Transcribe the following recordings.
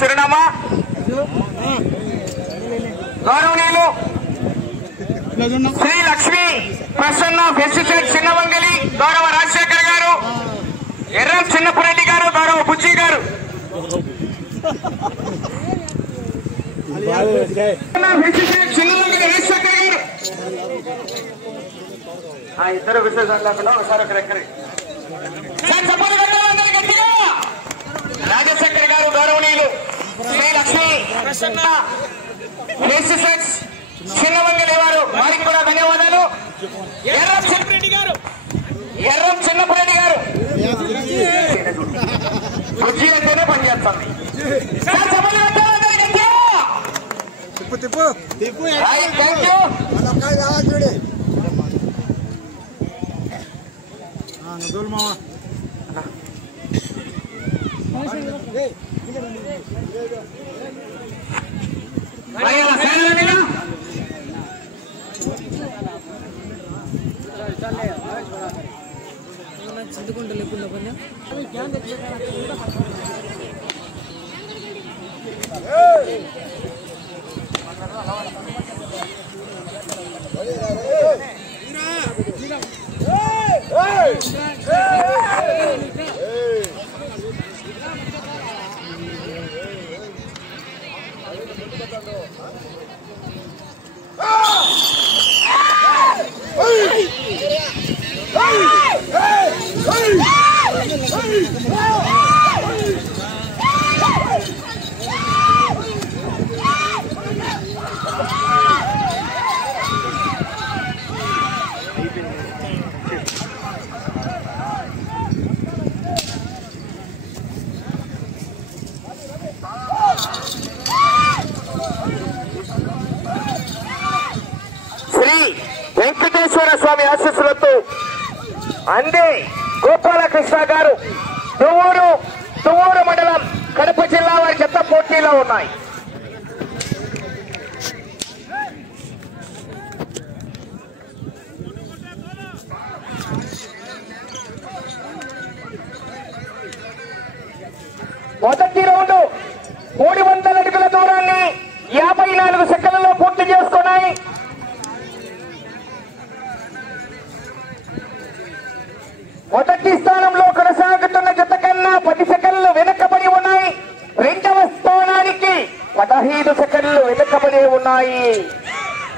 చిరునామా గౌరవనీయులు శ్రీ లక్ష్మీ ప్రసన్న ఫెస్టివల్ చిన్నవంగలి గౌరవ రాజశేఖర్ గారు, ఎర్రం చిన్నపురెడ్డి గారు, గౌరవ బుజ్జి గారు, చిన్నవంగలి రాజశేఖర్ గారు, ఇద్దరు విశేషాలు లేకుండా ఒకసారి ఒకరెక్కరి రాజశేఖర్ గారు, గౌరవనీయులు శ్రీ లక్ష్మీ ప్రసన్న ఫెస్టివల్స్ చిన్నవంగలి వారు, వారికి కూడా ధన్యవాదాలు. ఎర్రం చిన్నపురెడ్డి గారు బుజ్జి అంటేనే పనిచేస్తుంది. చింతకుంట లేకుండా పని శ్రీ వెంకటేశ్వర స్వామి ఆశీస్సులతో అందే గోపాలకృష్ణ గారు తువ్వూరు మండలం కడప జిల్లా వారి చెత్త పోటీలో ఉన్నాయి. మొదటి రౌండ్ 300 అడుగుల దూరాన్ని 54 సెకండ్లలో పూర్తి చేసుకున్నాయి. మొదటి స్థానంలో కొనసాగుతున్న జత కన్నా 10 సెకండ్లు వెనుకబడి ఉన్నాయి. రెండవ స్థానానికి 15 సెకండ్లు వెనుకబడి ఉన్నాయి.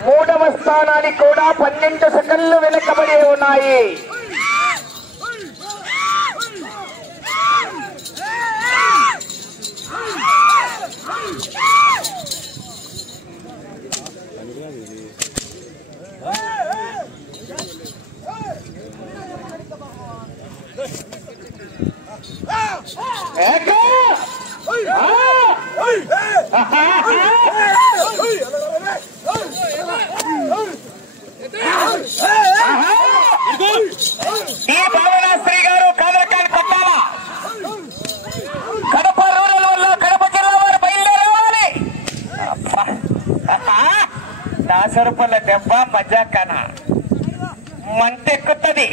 మూడవ స్థానానికి కూడా 12 సెకండ్లు వెనుకబడి ఉన్నాయి. భావనాశ్రీ గారు కాదరకాని కొట్టాల కడప రూరల్ వల్ల కడప జిల్లా వారు బయలుదేరాలి. దాసరుపల్ల దెబ్బ మజాకన మంటెక్కుతుంది.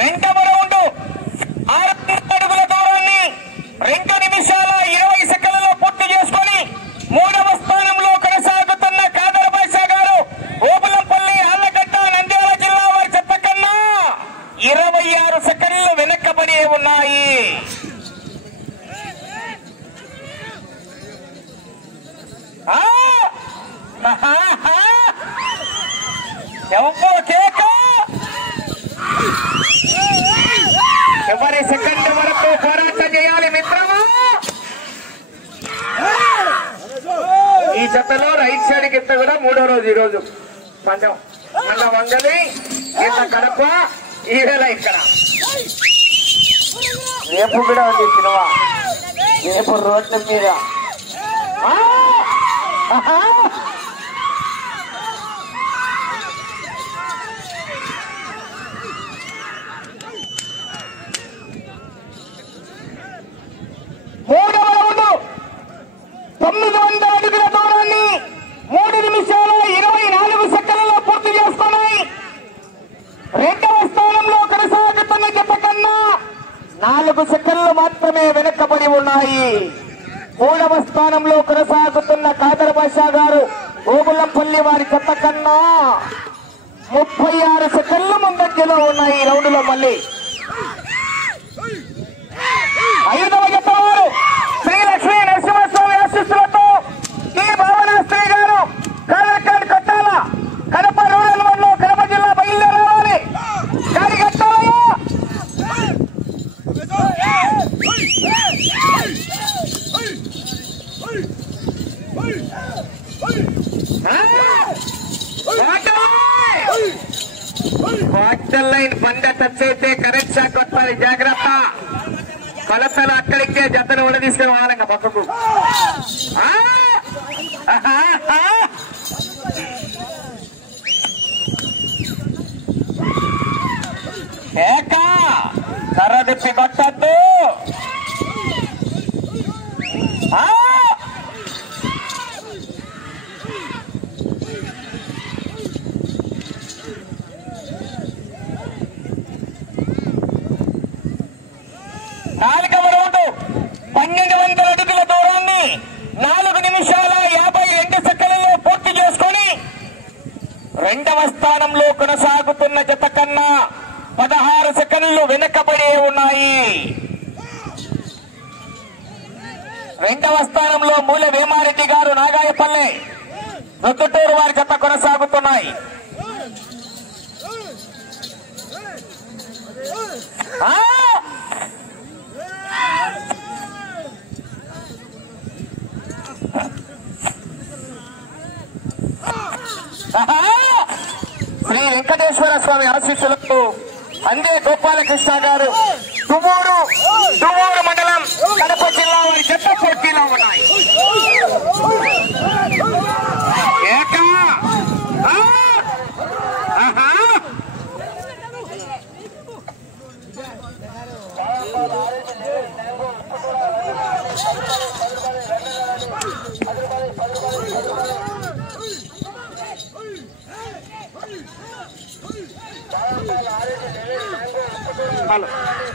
రెండవ రౌండ్ 6 అడుగుల దూరాన్ని 2 నిమిషాల 20 సెకండ్లలో పూర్తి చేసుకుని మూడవ స్థానంలో కొనసాగుతున్న కాదర భాషా గారు ఓబులంపల్లి ఆళ్లగడ్డ నంద్యాల జిల్లా వారి చెత్త కన్నా 26 సెకండ్లు వెనక్కబడి ఉన్నాయి. చివరి సెకండ్ వరకు పోరాటం చేయాలి మిత్రమా. ఈ జతలో రైట్ సైడ్ కింద కూడా 3వ రోజు ఈ రోజు పందెం మన వంగలి ఇంత కడప ఈవేళ ఇక్కడ రేపు కూడా ఉంది సినిమా. రేపు రోడ్ల మీద 4 సెకండ్లు మాత్రమే వెనక్కబడి ఉన్నాయి. 3వ స్థానంలో కొనసాగుతున్న కాదర్ బాషా గారు ఓబులంపల్లి వారి జత కన్నా 36 సెకండ్ల ముందంజలో ఉన్నాయి. ఈ రౌండ్ లో మళ్ళీ 5వ జత వారు శ్రీ లక్ష్మీ నరసింహస్వామి ఆశీస్సులతో ఈ భావనాశ్రీ గారు కాలకాడ్ కట్టాల కడప రూరల్ మండలం కడప జిల్లా బయలుదేరాలి. గాడి కట్టాలయ్యా. వాటర్ లైన్ బండ టచ్ అయితే కరెంట్ షాక్ కొట్టాలి. జాగ్రత్త. కొలతలు అక్కడికే జతను కూడా తీసుకుని వాళ్ళంగా పక్కకు. కర్ర తిప్పి కొట్టద్దు. నాలుగవ రౌండ్ 1200 అడుగుల దూరాన్ని 4 నిమిషాల 52 సెకండ్లలో పూర్తి చేసుకొని 2వ స్థానంలో కొనసాగుతున్న జత కన్నా 16 సెకండ్లు వెనుకబడి ఉన్నాయి. 2వ స్థానంలో మూల వేమారెడ్డి గారు నాగాయపల్లె రొద్దుటూరు వారి జత కొనసాగుతున్నాయి. శ్రీ వెంకటేశ్వర స్వామి ఆశీస్సులకు అందే గోపాలకృష్ణ గారు దువ్వూరు మండలం కడప జిల్లా వారి జత పోటీలో ఉన్నాయి.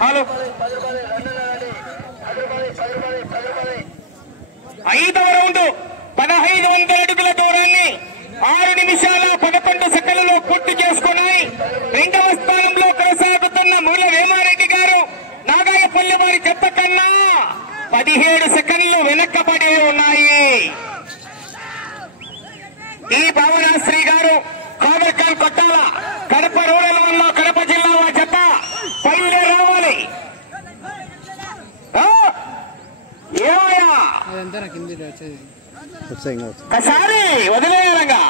హలో 5వ రౌండ్ 1500 అడుగుల దూరాన్ని 6 నిమిషాల 11 సెకండ్లలో పూర్తి చేసుకున్నాయి. 2వ స్థానంలో కొనసాగుతున్న మూల వేమారెడ్డి గారు నాగాయపల్లి వారి జత కన్నా 17 సెకండ్లు వెనక్కబడి ఉన్నాయి. ఈ భావనాశ్రీ గారు కాదర్కాల్ కొట్టాల కడప రూరల్ మండలం కడప జిల్లా వారి జత బయలుదేరావాలి. ఏమయ్యా ఒకసారి వదిలేయాలంగా.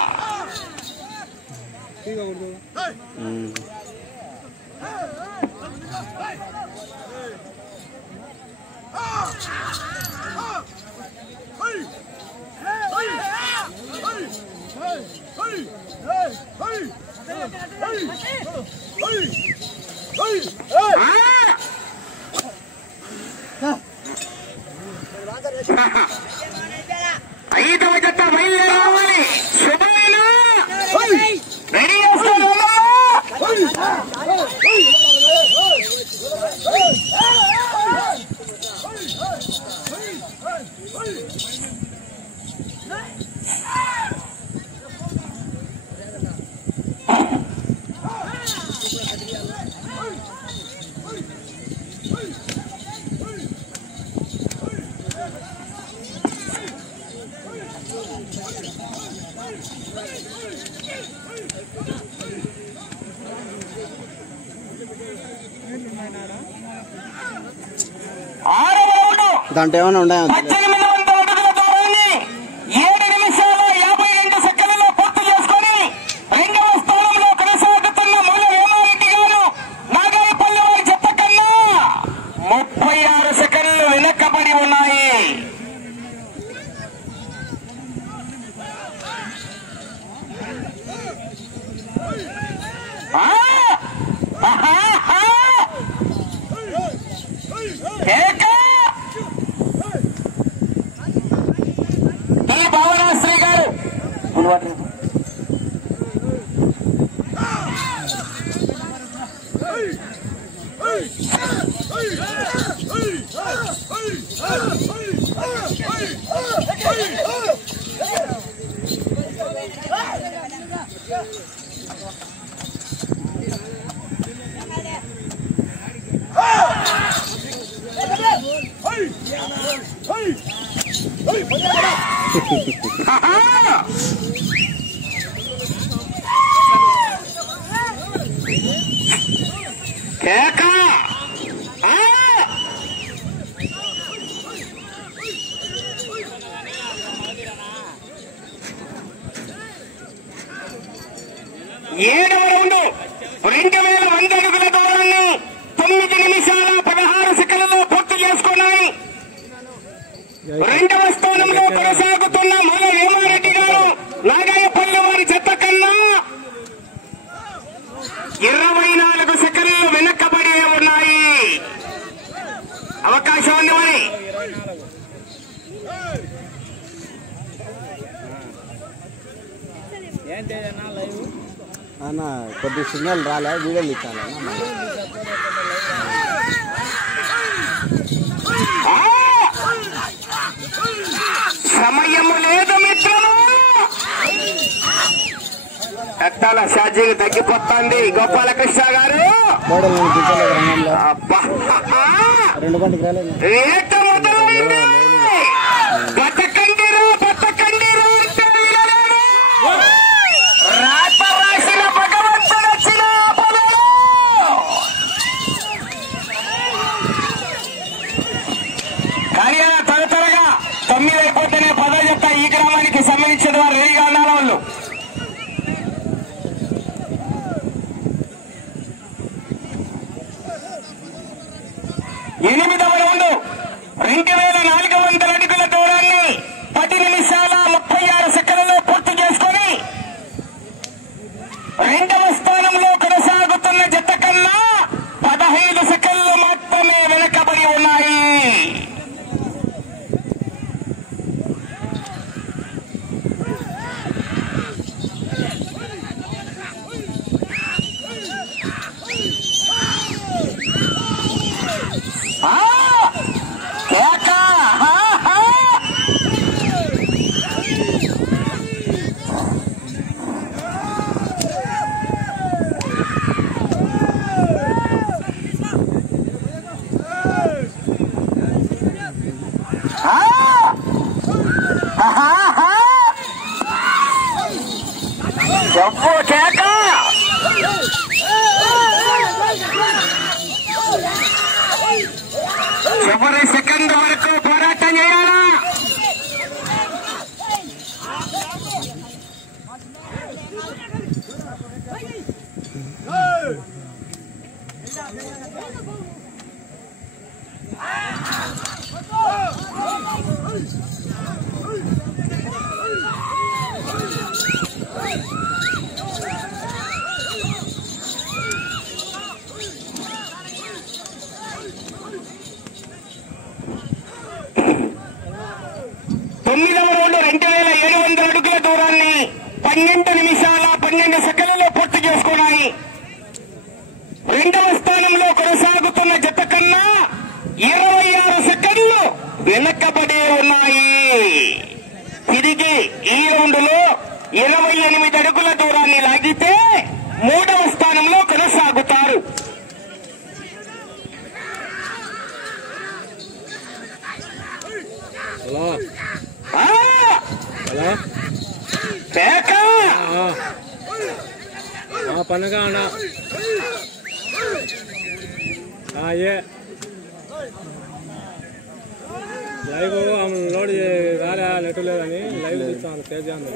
ఐదవ జత బయలుదేరావాలి. శుభమైన రెడీ చేస్తాను. దాంట్లో ఏమైనా ఉన్నాయా? 1800 అడుగుల దూరాన్ని 7 నిమిషాల 52 సెకండ్లలో పూర్తి చేసుకుని 2వ స్థానంలో కొనసాగుతున్న మూల వేమారెడ్డి గారు నాగాయపల్లి వారి జత కన్నా 36 సెకండ్లు వెనక్కబడి ఉన్నాయి. ఈ భావనాశ్రీ గారు కేక 7వ రౌండ్ 2100 అడుగుల దూరాన్ని 9 నిమిషాల 16 సెకన్లలో పూర్తి చేసుకున్నాయి. 2వ స్థానంలో కొనసాగుతున్న మూల వేమారెడ్డి గారు నాగాయపల్లి వారి జత కన్నా 24 సెకన్లు వెనక్కబడి ఉన్నాయి. అవకాశం ఉంది మరి. అన్న కొద్ది సిగ్నల్ రాలే, వీడియోలు ఇచ్చాను. సమయము లేదు మిత్రులు. ఎట్టాల షాజీకి తగ్గిపోతుంది గోపాలకృష్ణ గారు. అబ్బా 2 గంటలకు రాలేదు. ఏట మొదలైంది. బతకండిరు బతకండిరు అంటే వినలేదు. రాత రాసిన భగవంతుడు వచ్చిన పనులు. కానీ అలా త్వరగా 9 అయిపోతేనే 10 చెప్తా. ఈ గ్రామానికి సంబంధించిన వారు రెడీగా ఉండాలి. వాళ్ళు 8వ రౌండ్ 2400 అడుగుల దూరాన్ని 10 నిమిషాల 36 సెకన్లలో పూర్తి చేసుకొని 2వ స్థానంలో కొనసాగుతున్న జత కన్నా 15 సెకన్లు మాత్రమే వెనకబడి ఉన్నాయి. చివరి సెకండ్ వరకు పోరాటం చేయాలా? తొమ్మిదవ రౌండ్ 2700 అడుగుల దూరాన్ని 12 నిమిషాల 12 సెకన్లలో పూర్తి చేసుకున్నాయి. 2వ స్థానంలో కొనసాగుతున్న జత కన్నా 26 సెకన్లు వెనకబడి ఉన్నాయి. తిరిగి ఈ రౌండ్ లో 28 అడుగుల దూరాన్ని లాగితే 3వ స్థానంలో కొనసాగుతారు. పనగా అన్నా లైవ్ లోడ్ రాలే, నెట్ లేదని లైవ్ చూస్తాను. సేవ్ చేయాలి.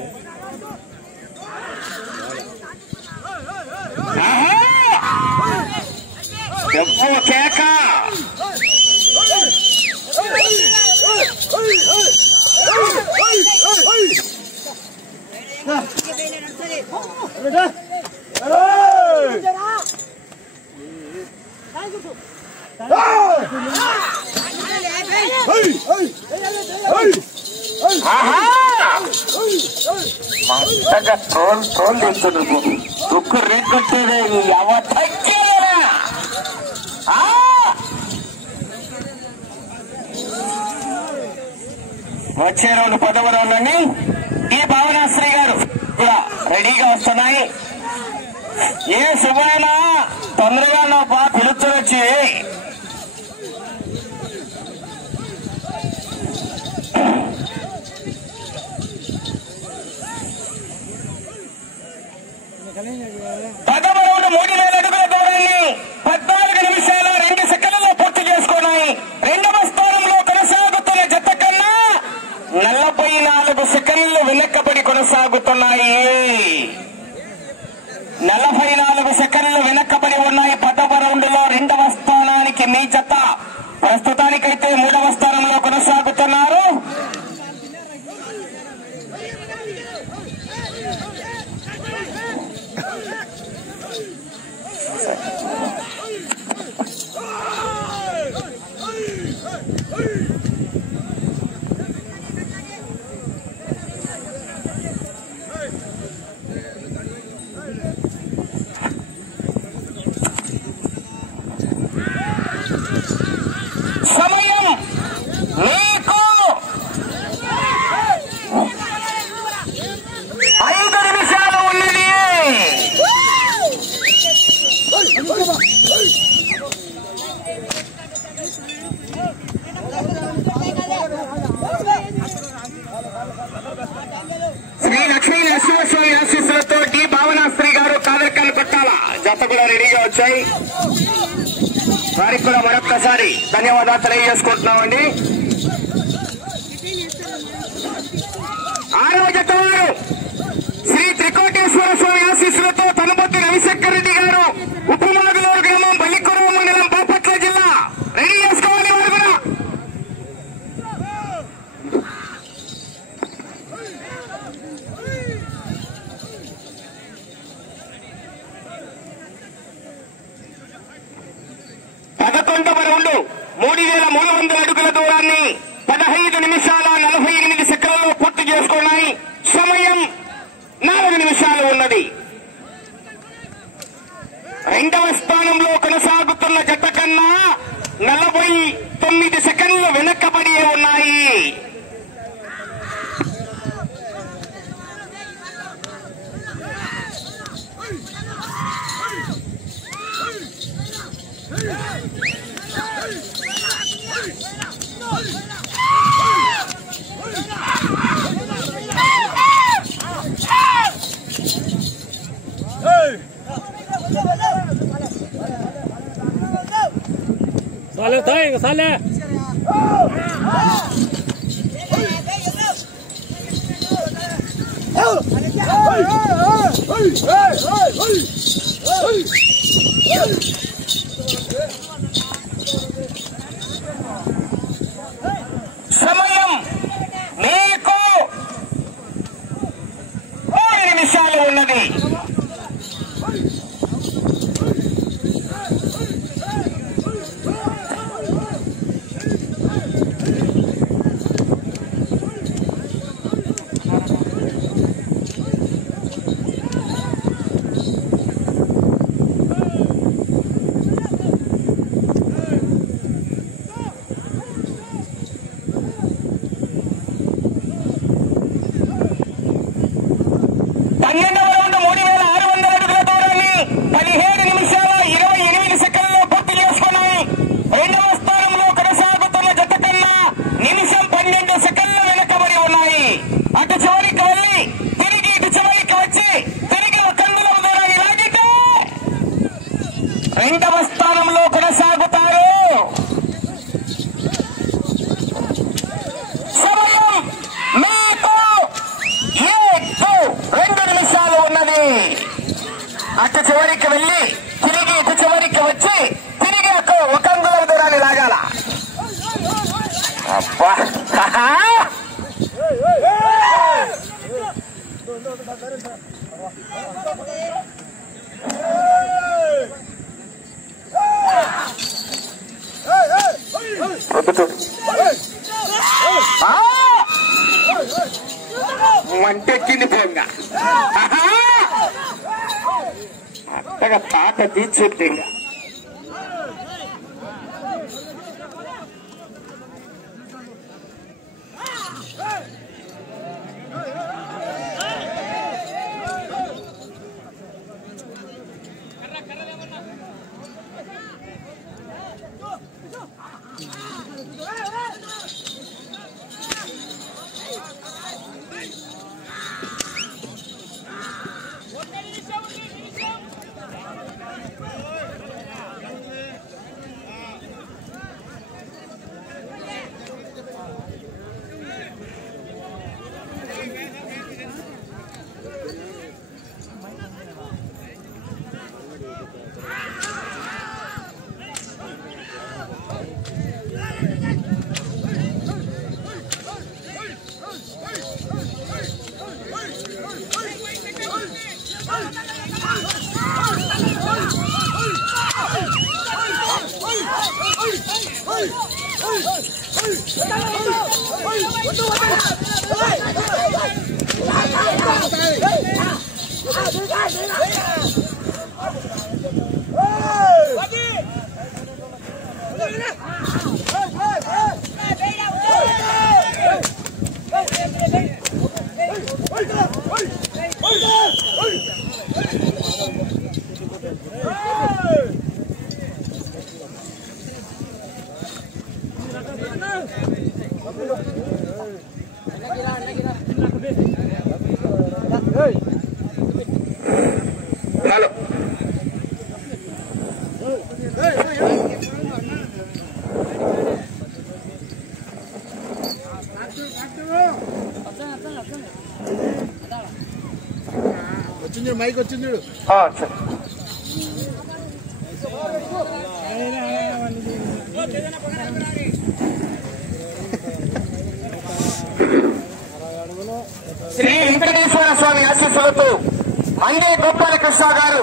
కేక మంటగా ట్రోల్ చేస్తున్నారు. దుక్కు రేకొట్టేదే వచ్చే రౌండ్ 10వ రౌండ్ అండి. ఈ భావనాశ్రీ గారు కూడా రెడీగా వస్తున్నాయి. ఏ శుభైనా తొందరగా నా పిలుచుకొచ్చి కొనసాగుతున్నాయి. 44 సెకండ్లు వెనక్కబడి ఉన్నాయి. 10వ రౌండ్లో 2వ స్థానానికి మీ జత ప్రస్తుతానికైతే 3వ స్థానంలో కొనసాగుతున్నారు. సమయం మీకు 5 నిమిషాలు ఉన్నది. శ్రీ లక్ష్మీ నరసింహస్వామి ఆశీస్సులతో డి భావనాశ్రీ గారు కాదర్కాలు కొట్టాల జత కూడా రెడీగా వచ్చాయి. వారికి కూడా మరొక్కసారి ధన్యవాదాలు తెలియజేసుకుంటున్నామండి. 6వ జత వారు శ్రీ త్రికోటేశ్వర స్వామి ఆశీస్సులతో తనుపతి రవిశంకర్ రెడ్డి గారు ఉప్పుమాగులూరు గ్రామం బల్లికొరవ మండలం బాపట్ల జిల్లా రెడీ చేసుకోవాలి. వారు కూడా రౌండ్ 3300 అడుగుల దూరాన్ని 15 నిమిషాల 48 సెకండ్లలో పూర్తి చేసుకున్నాయి. సమయం 4 నిమిషాలు ఉన్నది. 2వ స్థానంలో కొనసాగుతున్న జత కన్నా 49 సెకండ్లు వెనక్కబడి ఉన్నాయి. साले था एक साले సమయం మీకు 3 నిమిషాలు ఉన్నది. రెండవ స్థానంలో కొనసాగుతారు. సమయం మీకు 2 నిమిషాలు ఉన్నది. అటు చివరికి వెళ్ళి తిరిగి ఇటు చివరికి వచ్చి తిరిగి ఒక అంగుళం దూరాన్ని లాగాల. అబ్బా మంటెక్కింది పోంగా అత్తగా తాట తీర్చుంటే వచ్చింది మైక్ వచ్చింది చూడు. శ్రీ వెంకటేశ్వర స్వామి ఆశీస్సులతో మండే గోపాల కృష్ణ గారు